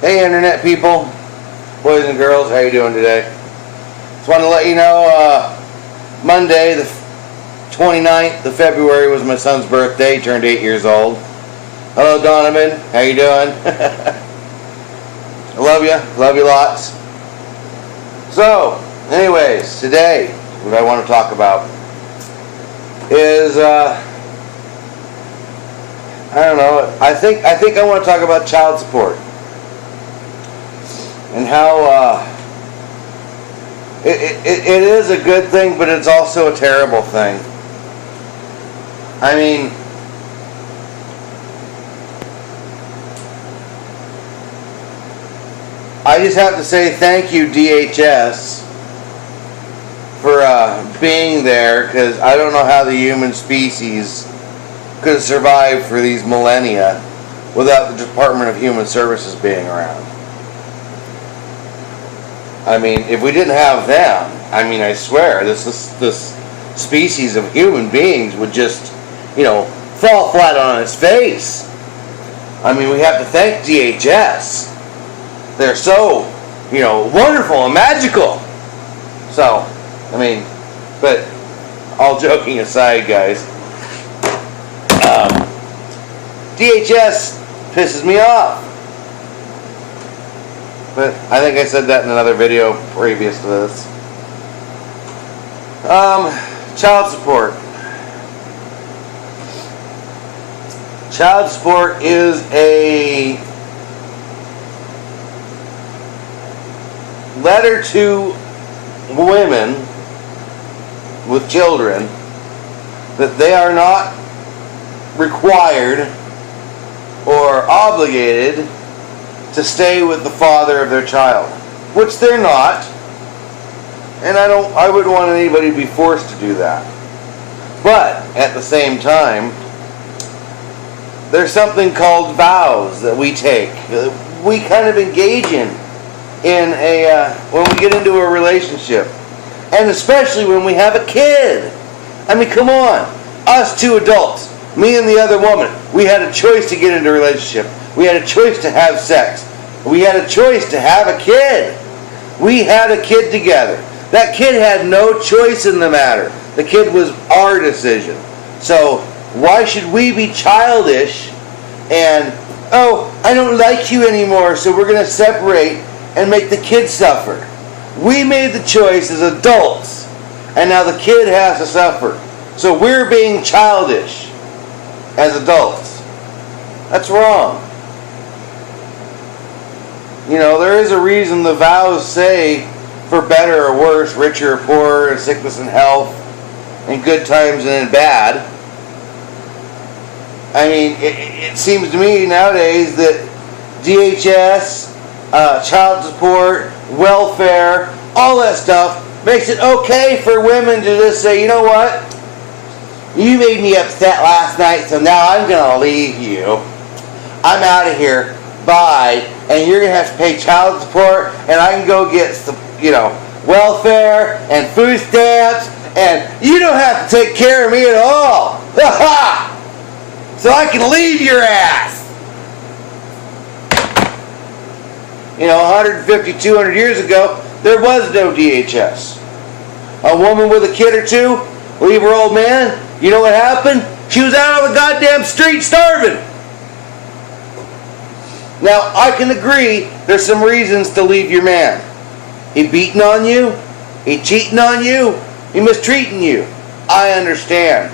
Hey internet people, boys and girls, how you doing today? Just want to let you know, Monday the 29th of February was my son's birthday. He turned 8 years old. Hello Donovan, how you doing? I love you lots. So, anyways, today what I want to talk about is, I don't know, I think I want to talk about child support. And how it is a good thing, but it's also a terrible thing. I mean, I just have to say thank you, DHS, for being there, because I don't know how the human species could have survived for these millennia without the Department of Human Services being around. I mean, if we didn't have them, I mean, I swear, this species of human beings would just, fall flat on its face. I mean, we have to thank DHS. They're so, wonderful and magical. So, I mean, but all joking aside, guys, DHS pisses me off. But I think I said that in another video previous to this. Child support. Child support is a letter to women with children that they are not required or obligated to stay with the father of their child, which they're not, and I wouldn't want anybody to be forced to do that. But at the same time, there's something called vows that we take. We kind of engage in when we get into a relationship, and especially when we have a kid. I mean, come on, us two adults, me and the other woman, we had a choice to get into a relationship. We had a choice to have sex. We had a choice to have a kid. We had a kid together. That kid had no choice in the matter. The kid was our decision. So why should we be childish and, I don't like you anymore, so we're going to separate and make the kid suffer? We made the choice as adults, and now the kid has to suffer. So we're being childish as adults. That's wrong. There is a reason the vows say for better or worse, richer or poorer, in sickness and health, in good times and in bad. I mean, it seems to me nowadays that DHS, child support, welfare, all that stuff makes it okay for women to just say, you know what? You made me upset last night, so now I'm going to leave you. I'm out of here. Bye. And you're going to have to pay child support, and I can go get some, welfare and food stamps, and you don't have to take care of me at all. So I can leave your ass. 150, 200 years ago, there was no DHS. A woman with a kid or two, leave her old man, you know what happened? She was out on the goddamn street starving. Now, I can agree there's some reasons to leave your man. He beating on you, he cheating on you, he mistreating you. I understand.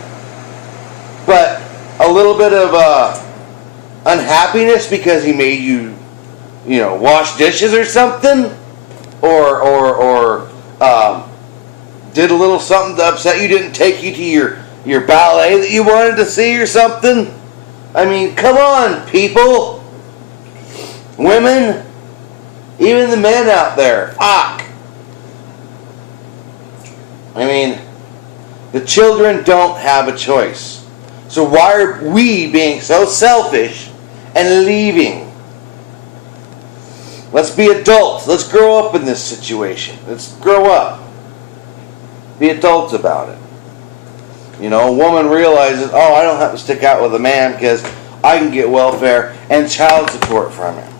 But a little bit of unhappiness because he made you, wash dishes or something, or did a little something to upset you, didn't take you to your ballet that you wanted to see or something. I mean, come on, people. Women, even the men out there, fuck. I mean, the children don't have a choice. So why are we being so selfish and leaving? Let's be adults. Let's grow up in this situation. Let's grow up. Be adults about it. A woman realizes, I don't have to stick out with a man because I can get welfare and child support from him.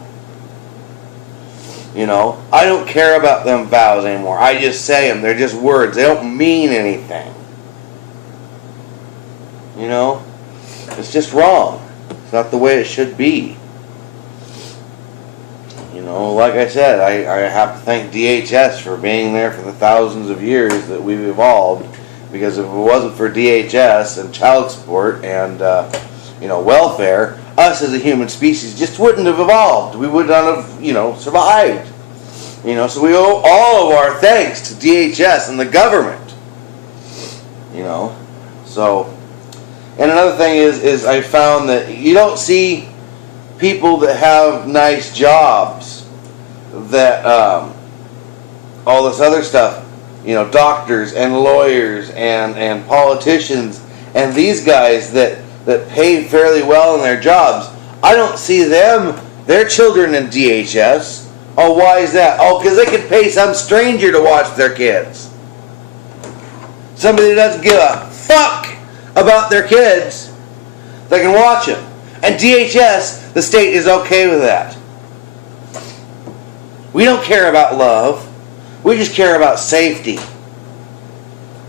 You know, I don't care about them vows anymore. I just say them. They're just words. They don't mean anything. You know, it's just wrong. It's not the way it should be. You know, like I said, I have to thank DHS for being there for the thousands of years that we've evolved. Because if it wasn't for DHS and child support and, you know, welfare, us as a human species just wouldn't have evolved. We would not have, you know, survived. You know, so we owe all of our thanks to DHS and the government. You know, so, and another thing is I found that you don't see people that have nice jobs that, all this other stuff, you know, doctors and lawyers and politicians and these guys that pay fairly well in their jobs. I don't see them, their children in DHS. Oh, why is that? Oh, because they can pay some stranger to watch their kids. Somebody that doesn't give a fuck about their kids, they can watch them. And DHS, the state, is okay with that. We don't care about love. We just care about safety.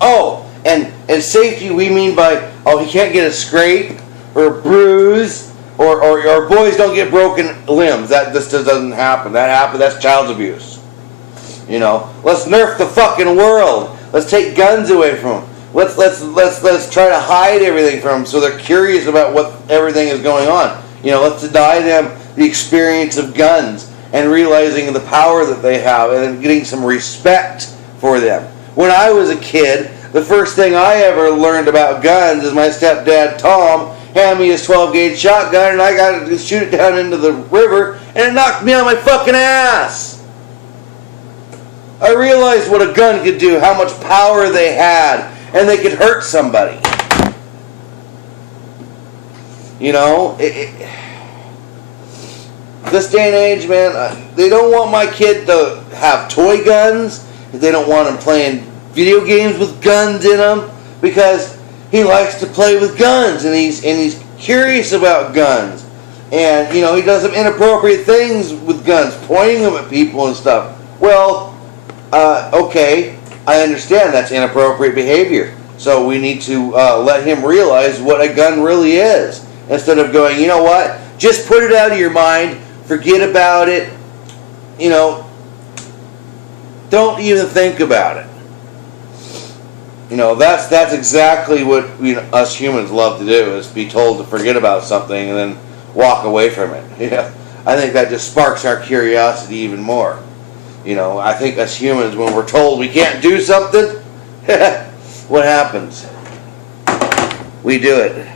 Oh, and safety we mean by, oh, he can't get a scrape or a bruise or boys don't get broken limbs. This just doesn't happen. That's child abuse. You know, let's nerf the fucking world. Let's take guns away from them. Let's try to hide everything from them so they're curious about what everything is going on. You know, let's deny them the experience of guns and realizing the power that they have and getting some respect for them. When I was a kid, the first thing I ever learned about guns is my stepdad Tom handed me his 12-gauge shotgun and I got to shoot it down into the river and it knocked me on my fucking ass. I realized what a gun could do, how much power they had, and they could hurt somebody. You know, this day and age, man, they don't want my kid to have toy guns. They don't want him playing video games with guns in them because he likes to play with guns and he's curious about guns. And, you know, he does some inappropriate things with guns, pointing them at people and stuff. Well, okay, I understand that's inappropriate behavior. So we need to let him realize what a gun really is. Instead of going, you know what, just put it out of your mind, forget about it, you know, don't even think about it. You know, that's exactly what us humans love to do, is be told to forget about something and then walk away from it. Yeah, I think that just sparks our curiosity even more. You know, I think us humans, when we're told we can't do something, what happens? We do it.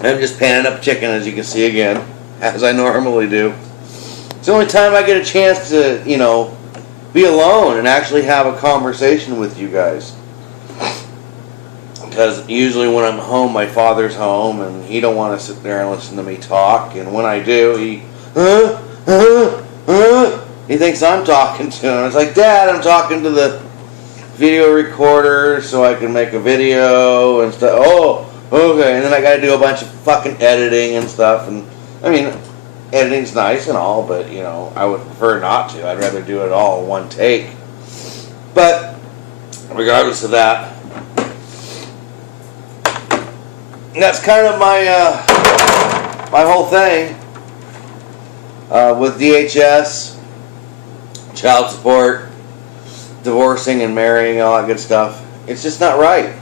I'm just panning up chicken, as you can see again, as I normally do. It's the only time I get a chance to, you know, be alone and actually have a conversation with you guys. Because usually when I'm home, my father's home, and he don't want to sit there and listen to me talk. And when I do, he thinks I'm talking to him. It's like, Dad, I'm talking to the video recorder so I can make a video and stuff. Oh, okay. And then I got to do a bunch of fucking editing and stuff. And I mean, editing's nice and all, but you know, I would prefer not to. I'd rather do it all in one take. But regardless of that, that's kind of my my whole thing with DHS, child support, divorcing and marrying, all that good stuff. It's just not right.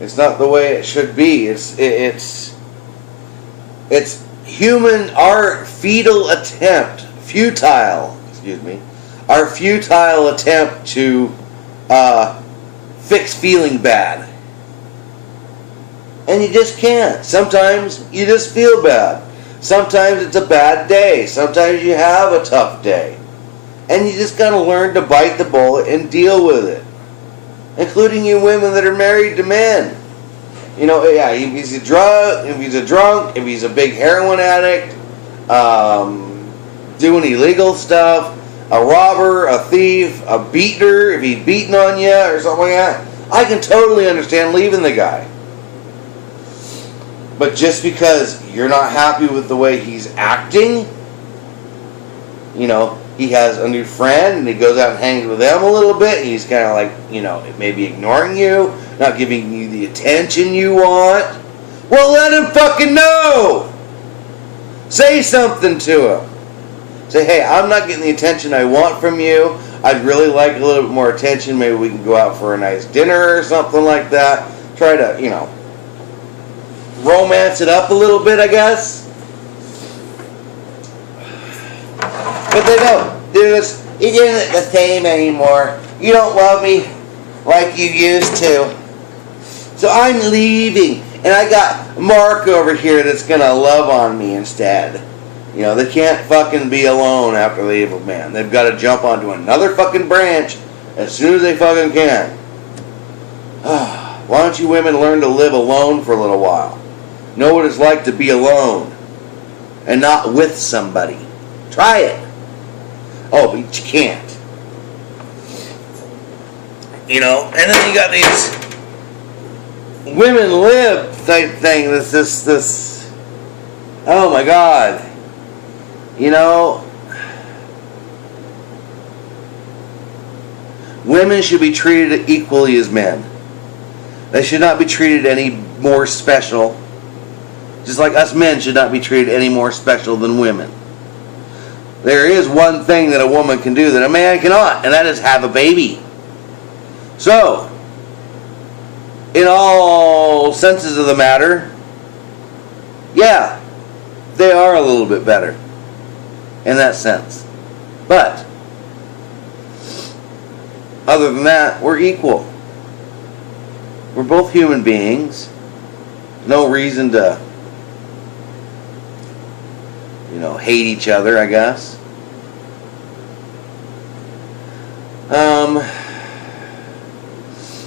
It's not the way it should be. It's human, our futile attempt to fix feeling bad. And you just can't. Sometimes you just feel bad. Sometimes it's a bad day. Sometimes you have a tough day. And you just gotta learn to bite the bullet and deal with it. Including you women that are married to men. You know, yeah, if he's a drunk, if he's a big heroin addict, doing illegal stuff, a robber, a thief, a beater, if he's beating on you or something like that, I can totally understand leaving the guy. But just because you're not happy with the way he's acting, you know, he has a new friend and he goes out and hangs with them a little bit. He's kind of like, you know, maybe ignoring you, not giving you the attention you want. Well, let him fucking know. Say something to him. Say, hey, I'm not getting the attention I want from you. I'd really like a little bit more attention. Maybe we can go out for a nice dinner or something like that. Try to, you know, romance it up a little bit, I guess. But they don't. They're just, it isn't the same anymore. You don't love me like you used to. So I'm leaving. And I got Mark over here that's going to love on me instead. You know, they can't fucking be alone after they leave a man. They've got to jump onto another fucking branch as soon as they fucking can. Why don't you women learn to live alone for a little while? Know what it's like to be alone. And not with somebody. Try it. Oh, but you can't. You know, and then you got these women live type thing. This. Oh my God. You know, women should be treated equally as men. They should not be treated any more special. Just like us men should not be treated any more special than women. There is one thing that a woman can do that a man cannot, and that is have a baby. So, in all senses of the matter, yeah, they are a little bit better in that sense. But, other than that, we're equal. We're both human beings. No reason to, you know, hate each other, I guess.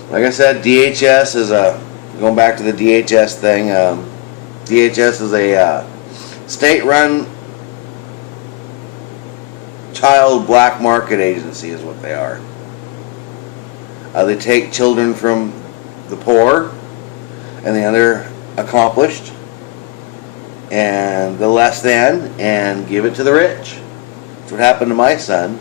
Like I said, DHS is going back to the DHS thing, DHS is a state-run child black market agency is what they are. They take children from the poor and the underaccomplished and the less than and give it to the rich. That's what happened to my son.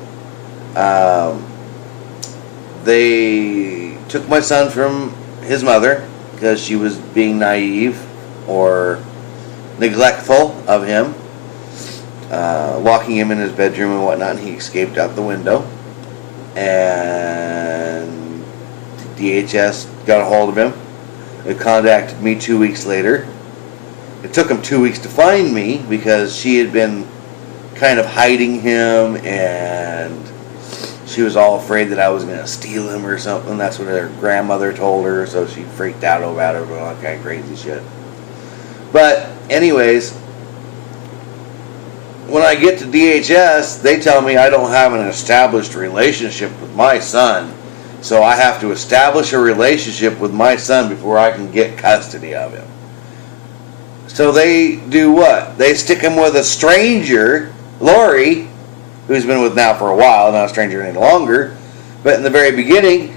They took my son from his mother because she was being naive or neglectful of him, locking him in his bedroom and whatnot, and he escaped out the window. And DHS got a hold of him. They contacted me 2 weeks later. It took them 2 weeks to find me because she had been kind of hiding him, and she was all afraid that I was going to steal him or something. That's what her grandmother told her, so she freaked out about it, all that kind of crazy shit. But anyways, when I get to DHS, they tell me I don't have an established relationship with my son, so I have to establish a relationship with my son before I can get custody of him. So they do what? They stick him with a stranger, Lori, who's been with now for a while, not a stranger any longer. But in the very beginning,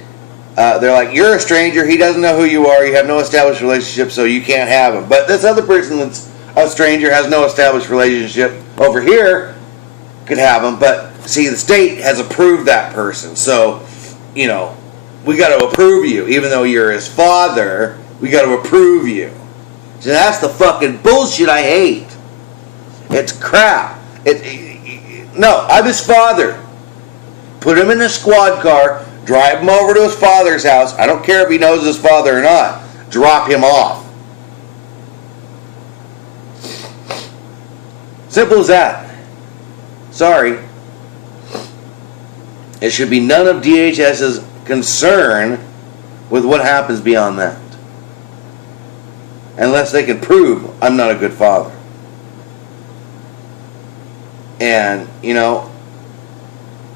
they're like, you're a stranger, he doesn't know who you are, you have no established relationship, so you can't have him. But this other person that's a stranger, has no established relationship, over here could have him. But see, the state has approved that person, so, you know, we got to approve you. Even though you're his father, we got to approve you. So that's the fucking bullshit I hate. It's crap. No, I'm his father. Put him in a squad car, drive him over to his father's house. I don't care if he knows his father or not. Drop him off. Simple as that. Sorry. It should be none of DHS's concern with what happens beyond that. Unless they can prove I'm not a good father. And, you know,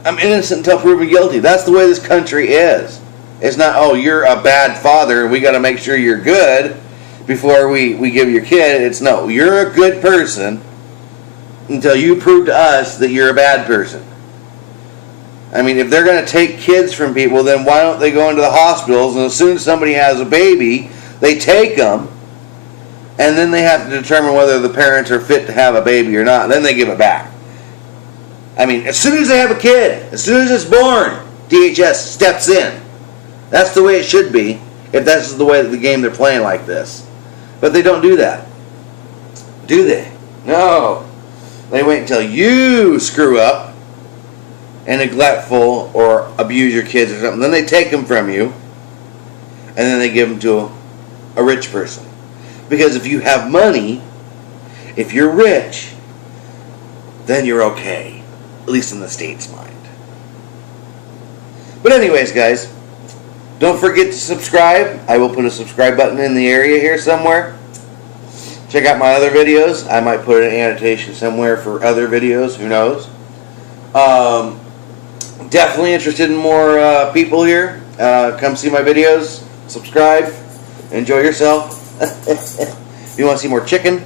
I'm innocent until proven guilty. That's the way this country is. It's not, oh, you're a bad father and we got to make sure you're good before we give your kid. It's no, you're a good person until you prove to us that you're a bad person. I mean, if they're going to take kids from people, then why don't they go into the hospitals, and as soon as somebody has a baby, they take them, and then they have to determine whether the parents are fit to have a baby or not, and then they give it back. I mean, as soon as they have a kid, as soon as it's born, DHS steps in. That's the way it should be, if that's the way that the game they're playing like this. But they don't do that. Do they? No. They wait until you screw up and neglectful or abuse your kids or something. Then they take them from you and then they give them to a rich person. Because if you have money, if you're rich, then you're okay. At least in the state's mind. But anyways, guys, don't forget to subscribe. I will put a subscribe button in the area here somewhere. Check out my other videos. I might put an annotation somewhere for other videos. Who knows? Definitely interested in more people here. Come see my videos. Subscribe. Enjoy yourself. If you want to see more chicken,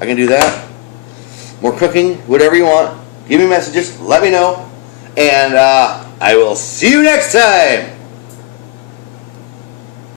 I can do that. More cooking, whatever you want. Give me messages. Let me know. And I will see you next time.